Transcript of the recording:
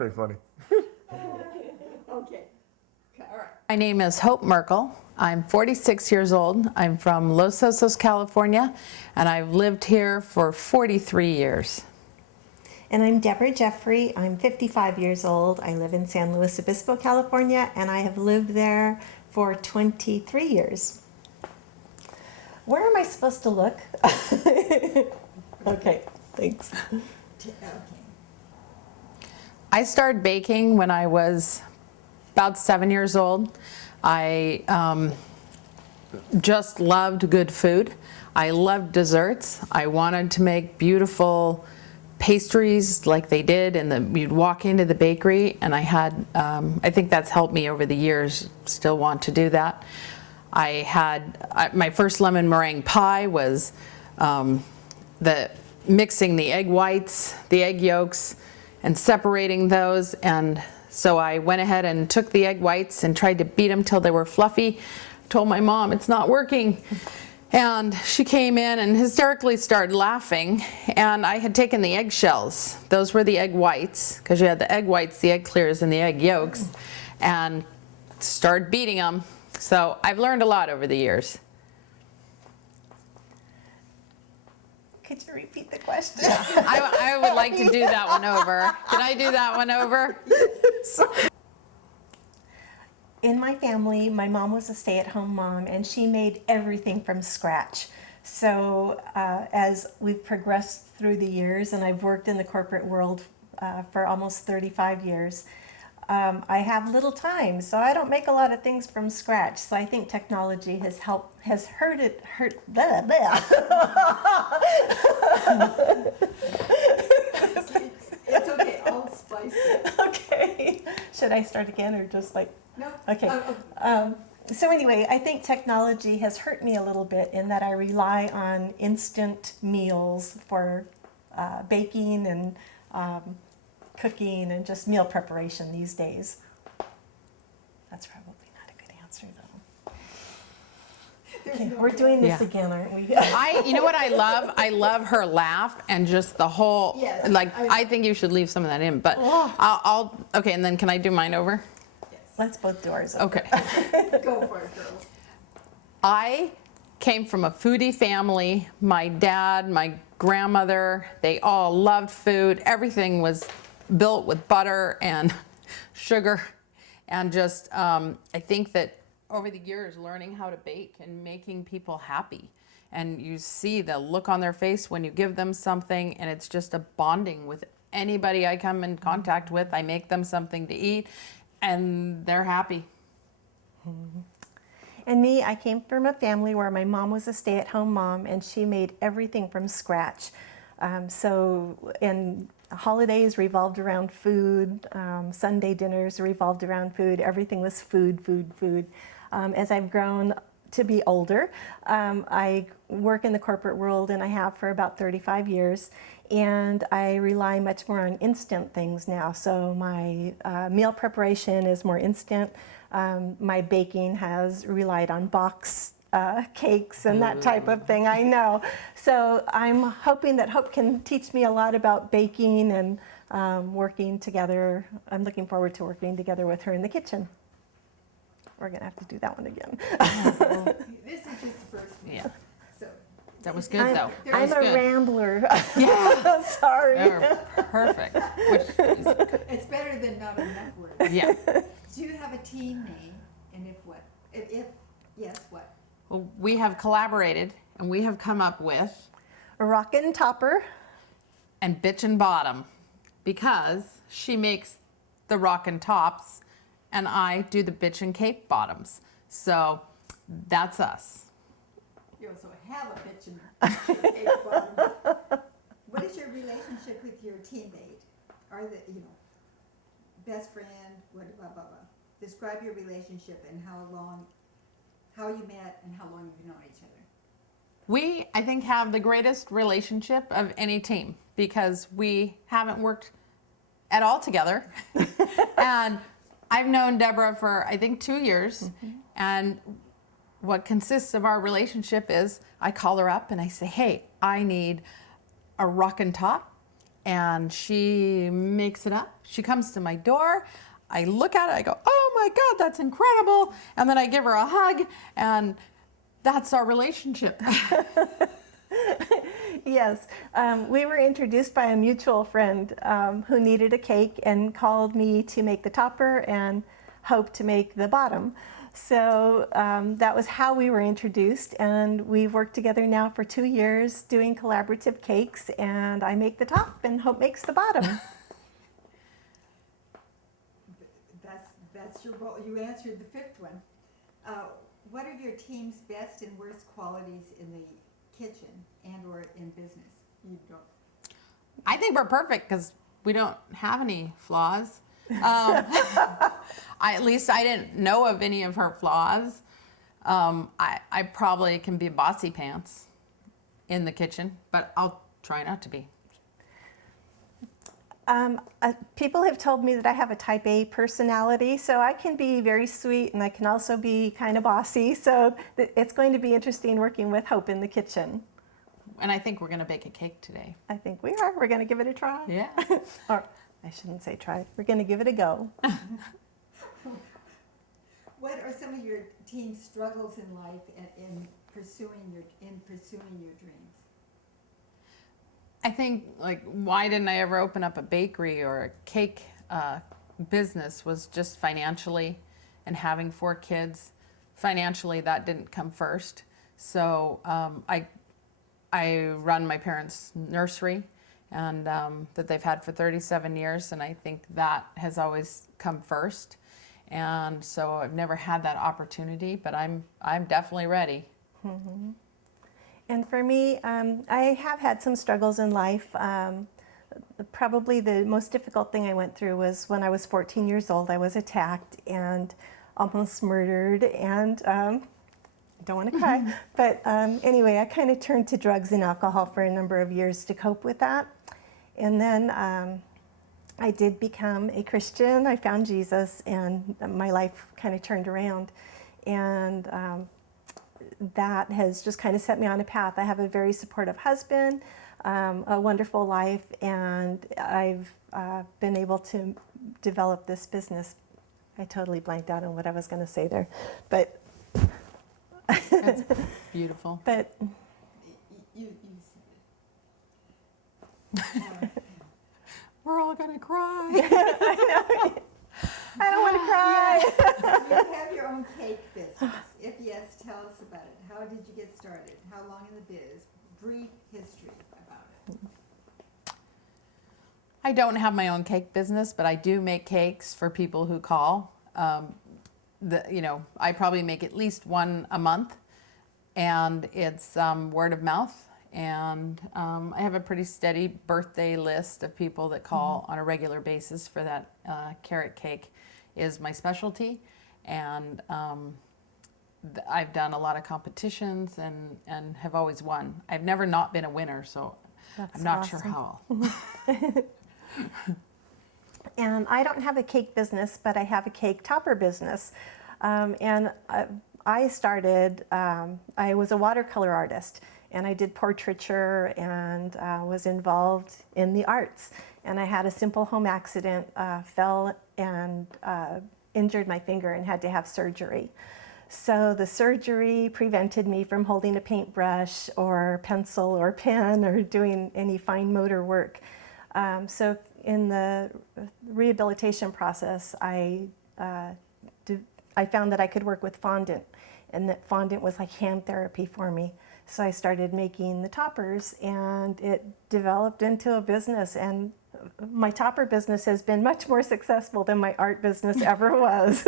pretty funny. Okay. All right. My name is Hope Merkel. I'm 46 years old. I'm from Los Osos, California, and I've lived here for 43 years. And I'm Deborah Jeffrey. I'm 55 years old. I live in San Luis Obispo, California, and I have lived there for 23 years. Where am I supposed to look? Okay, thanks. Okay. I started baking when I was about 7 years old. I just loved good food. I loved desserts. I wanted to make beautiful pastries like they did, and you'd walk into the bakery, and I had, I think that's helped me over the years, still want to do that. I had, my first lemon meringue pie was mixing the egg whites, the egg yolks, and separating those, and so I went ahead and took the egg whites and tried to beat them till they were fluffy. Told my mom it's not working. And she came in and hysterically started laughing, and I had taken the eggshells. Those were the egg whites, because you had the egg whites, the egg clears, and the egg yolks, and started beating them. So I've learned a lot over the years. Could you repeat the question? I would like to do that one over. Can I do that one over? In my family, my mom was a stay-at-home mom, and she made everything from scratch. So as we've progressed through the years, and I've worked in the corporate world for almost 35 years, I have little time, so I don't make a lot of things from scratch. So I think technology has blah, blah. It's okay. I'll spice it. Okay. Should I start again or just like? No. Okay. So anyway, I think technology has hurt me a little bit in that I rely on instant meals for baking and cooking and just meal preparation these days. That's probably not a good answer though. Okay, we're doing this again, aren't we? You know what I love? I love her laugh and just the whole, Yes, like, I think you should leave some of that in, but okay, and then can I do mine over? Let's both do ours. Okay. Go for it, girl. I came from a foodie family. My dad, my grandmother, they all loved food. Everything was built with butter and sugar. And just, I think that over the years, learning how to bake and making people happy. And you see the look on their face when you give them something, and it's just a bonding with anybody I come in contact with. I make them something to eat, and they're happy. And me, I came from a family where my mom was a stay-at-home mom, and she made everything from scratch. And holidays revolved around food. Sunday dinners revolved around food. Everything was food, food, food. As I've grown to be older, I work in the corporate world, and I have for about 35 years. And I rely much more on instant things now. So my meal preparation is more instant. My baking has relied on box cakes and that type of thing, I know. So I'm hoping that Hope can teach me a lot about baking and working together. I'm looking forward to working together with her in the kitchen. We're gonna have to do that one again. This is just the first one. Yeah. So That was good, though. That I'm was a good. rambler. Yeah. Sorry. They're perfect. Which is, it's better than not enough words. yeah. Do you have a team name? And if what? If yes, what? Well, we have collaborated, and we have come up with A rockin' topper. and Bitchin' Bottom, because she makes the rockin' tops, and I do the bitchin' cake bottoms. So that's us. You also have a bitch and cake bottom. What is your relationship with your teammate? Are they, best friend? What blah blah blah? Describe your relationship and how you met and how long you've known each other. We, I think, have the greatest relationship of any team because we haven't worked at all together. And I've known Deborah for, I think, 2 years. Mm-hmm. And what consists of our relationship is I call her up and I say, hey, I need a rockin' top and she makes it up. She comes to my door. I look at it, I go, oh my God, that's incredible. And then I give her a hug, and that's our relationship. Yes, we were introduced by a mutual friend who needed a cake and called me to make the topper and Hope to make the bottom. So that was how we were introduced, and we've worked together now for 2 years doing collaborative cakes, and I make the top and Hope makes the bottom. That's your role. You answered the fifth one. What are your team's best and worst qualities in the kitchen and or in business? You don't. I think we're perfect because we don't have any flaws. At least I didn't know of any of her flaws. I probably can be bossy pants in the kitchen, but I'll try not to be. People have told me that I have a type A personality, so I can be very sweet and I can also be kind of bossy. So it's going to be interesting working with Hope in the kitchen. And I think we're going to bake a cake today. I think we are. We're going to give it a try. Yeah. Or I shouldn't say try. We're going to give it a go. What are some of your team's struggles in life and in pursuing your dreams? I think, like, why didn't I ever open up a bakery or a cake business was just financially, and having 4 kids. Financially, that didn't come first. So I run my parents' nursery, and that they've had for 37 years, and I think that has always come first. And so I've never had that opportunity, but I'm definitely ready. Mm-hmm. And for me, I have had some struggles in life. Probably the most difficult thing I went through was when I was 14 years old. I was attacked and almost murdered, and I don't want to cry. But anyway, I kind of turned to drugs and alcohol for a number of years to cope with that. And then I did become a Christian. I found Jesus, and my life kind of turned around. And that has just kind of set me on a path. I have a very supportive husband, a wonderful life, and I've been able to develop this business. I totally blanked out on what I was going to say there, but That's beautiful. but You said it. We're all gonna cry. I don't want to cry. You have your own cake business. If yes, tell us about it. How did you get started? How long in the biz? Brief history about it. I don't have my own cake business, but I do make cakes for people who call. I probably make at least one a month, and it's word of mouth. And I have a pretty steady birthday list of people that call on a regular basis for that. Carrot cake is my specialty, and I've done a lot of competitions and have always won. I've never not been a winner, so That's I'm not awesome. sure how. And I don't have a cake business, but I have a cake topper business. And I started, I was a watercolor artist, and I did portraiture and was involved in the arts. And I had a simple home accident, fell and injured my finger and had to have surgery. So the surgery prevented me from holding a paintbrush or pencil or pen or doing any fine motor work. So in the rehabilitation process, I found that I could work with fondant, and that fondant was like hand therapy for me. So I started making the toppers, and it developed into a business, and my topper business has been much more successful than my art business ever was.